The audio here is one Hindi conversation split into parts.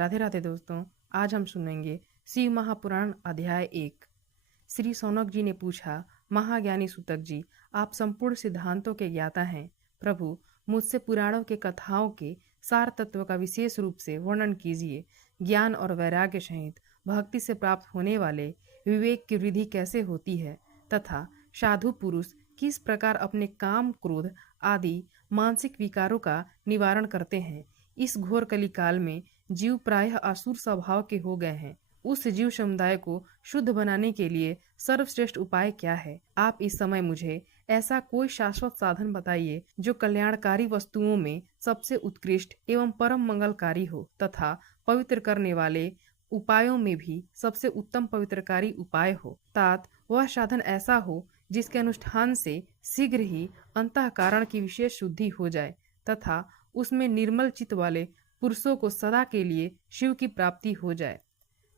राधे राधे दोस्तों, आज हम सुनेंगे शिव महापुराण अध्याय 1। श्री सौनक जी ने पूछा, महाज्ञानी सूतक जी, आप संपूर्ण सिद्धांतों के ज्ञाता हैं। प्रभु, मुझसे पुराणों के कथाओं के सार तत्व का विशेष रूप से वर्णन कीजिए। ज्ञान और वैराग्य सहित भक्ति से प्राप्त होने वाले विवेक की वृद्धि कैसे होती है तथा साधु पुरुष किस प्रकार अपने काम, क्रोध आदि मानसिक विकारों का निवारण करते हैं। इस घोर कली काल में जीव प्रायः असुर स्वभाव के हो गए हैं। उस जीव समुदाय को शुद्ध बनाने के लिए सर्वश्रेष्ठ उपाय क्या है? आप इस समय मुझे ऐसा कोई शाश्वत साधन बताइए जो कल्याणकारी वस्तुओं में सबसे उत्कृष्ट एवं परम मंगलकारी हो तथा पवित्र करने वाले उपायों में भी सबसे उत्तम पवित्रकारी उपाय हो। तात वह साधन ऐसा हो जिसके अनुष्ठान से शीघ्र ही अंतःकरण की विशेष शुद्धि हो जाए तथा उसमें निर्मल चित्त वाले पुरुषों को सदा के लिए शिव की प्राप्ति हो जाए।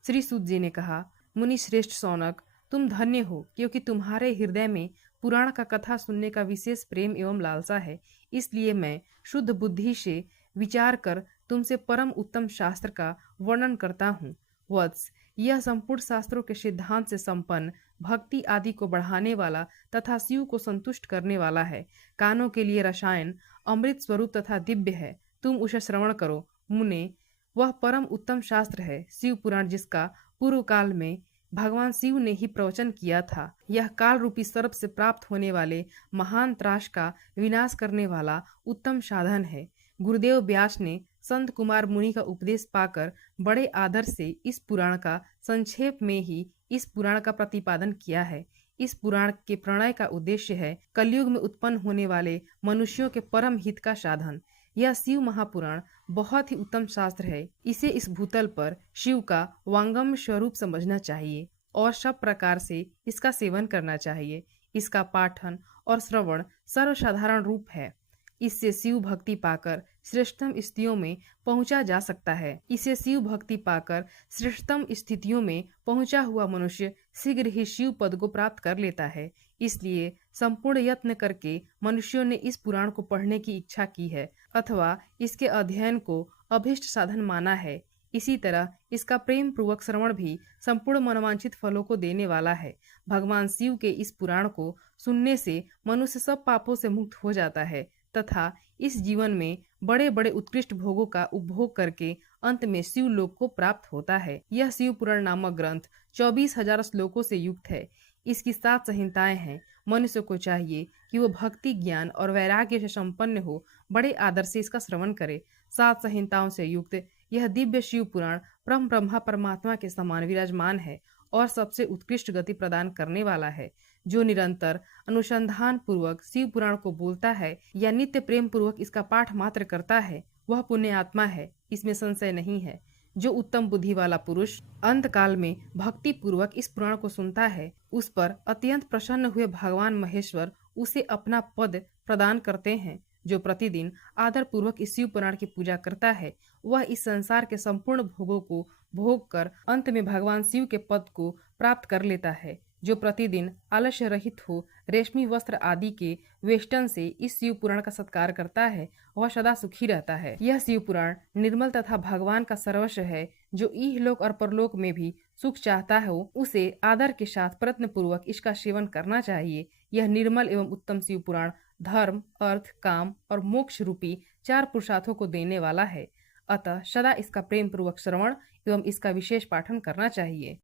श्री सूत जी ने कहा, मुनि श्रेष्ठ सौनक, तुम धन्य हो क्योंकि तुम्हारे हृदय में पुराण का कथा सुनने का विशेष प्रेम एवं लालसा है। इसलिए मैं शुद्ध बुद्धि से विचार कर तुमसे परम उत्तम शास्त्र का वर्णन करता हूँ। वत्स, यह संपूर्ण शास्त्रों के सिद्धांत से संपन्न, भक्ति आदि को बढ़ाने वाला तथा शिव को संतुष्ट करने वाला है। कानों के लिए रसायन अमृत स्वरूप तथा दिव्य है। तुम उसे श्रवण करो। मुने, वह परम उत्तम शास्त्र है शिव पुराण, जिसका पूर्व काल में भगवान शिव ने ही प्रवचन किया था। यह काल रूपी सर्प से प्राप्त होने वाले महान त्रास का विनाश करने वाला उत्तम साधन है। गुरुदेव व्यास ने संत कुमार मुनि का उपदेश पाकर बड़े आदर से इस पुराण का संक्षेप में ही इस पुराण का प्रतिपादन किया है। इस पुराण के प्रणय का उद्देश्य है कलयुग में उत्पन्न होने वाले मनुष्यों के परम हित का साधन। यह शिव महापुराण बहुत ही उत्तम शास्त्र है। इसे इस भूतल पर शिव का वांगम स्वरूप समझना चाहिए और सब प्रकार से इसका सेवन करना चाहिए। इसका पाठन और श्रवण सर्वसाधारण रूप है। इससे शिव भक्ति पाकर श्रेष्ठतम स्थितियों में पहुंचा जा सकता है। इसे शिव भक्ति पाकर श्रेष्ठतम स्थितियों में पहुंचा हुआ मनुष्य शीघ्र ही शिव पद को प्राप्त कर लेता है। इसलिए संपूर्ण यत्न करके मनुष्यों ने इस पुराण को पढ़ने की इच्छा की है अथवा इसके अध्ययन को अभिष्ट साधन माना है। इसी तरह इसका प्रेम पूर्वक श्रवण भी संपूर्ण मनोवांछित फलों को देने वाला है। भगवान शिव के इस पुराण को सुनने से मनुष्य सब पापों से मुक्त हो जाता है तथा इस जीवन में बड़े बड़े उत्कृष्ट भोगों का उपभोग करके अंत में शिव लोक को प्राप्त होता है। यह शिव पुराण नामक ग्रंथ 24,000 श्लोकों से युक्त है। इसकी 7 संहिताएं हैं। मनुष्य को चाहिए कि वो भक्ति, ज्ञान और वैराग्य से संपन्न हो बड़े आदर से इसका श्रवण करे। 7 संहिताओं से युक्त यह दिव्य शिव पुराण परम ब्रह्मा परमात्मा के समान विराजमान है और सबसे उत्कृष्ट गति प्रदान करने वाला है। जो निरंतर अनुसंधान पूर्वक शिव पुराण को बोलता है या नित्य प्रेम पूर्वक इसका पाठ मात्र करता है, वह पुण्य आत्मा है, इसमें संशय नहीं है। जो उत्तम बुद्धि वाला पुरुष अंत काल में भक्ति पूर्वक इस पुराण को सुनता है, उस पर अत्यंत प्रसन्न हुए भगवान महेश्वर उसे अपना पद प्रदान करते हैं। जो प्रतिदिन आदर पूर्वक इस शिव पुराण की पूजा करता है, वह इस संसार के संपूर्ण भोगों को भोग कर अंत में भगवान शिव के पद को प्राप्त कर लेता है। जो प्रतिदिन आलस्य रहित हो रेशमी वस्त्र आदि के वेष्टन से इस शिव पुराण का सत्कार करता है, वह सदा सुखी रहता है। यह शिव पुराण निर्मल तथा भगवान का सर्वस्व है। जो इहलोक और परलोक में भी सुख चाहता हो, उसे आदर के साथ प्रयत्न पूर्वक इसका सेवन करना चाहिए। यह निर्मल एवं उत्तम शिव पुराण धर्म, अर्थ, काम और मोक्ष रूपी 4 पुरुषार्थों को देने वाला है। अतः सदा इसका प्रेम पूर्वक श्रवण एवं इसका विशेष पाठन करना चाहिए।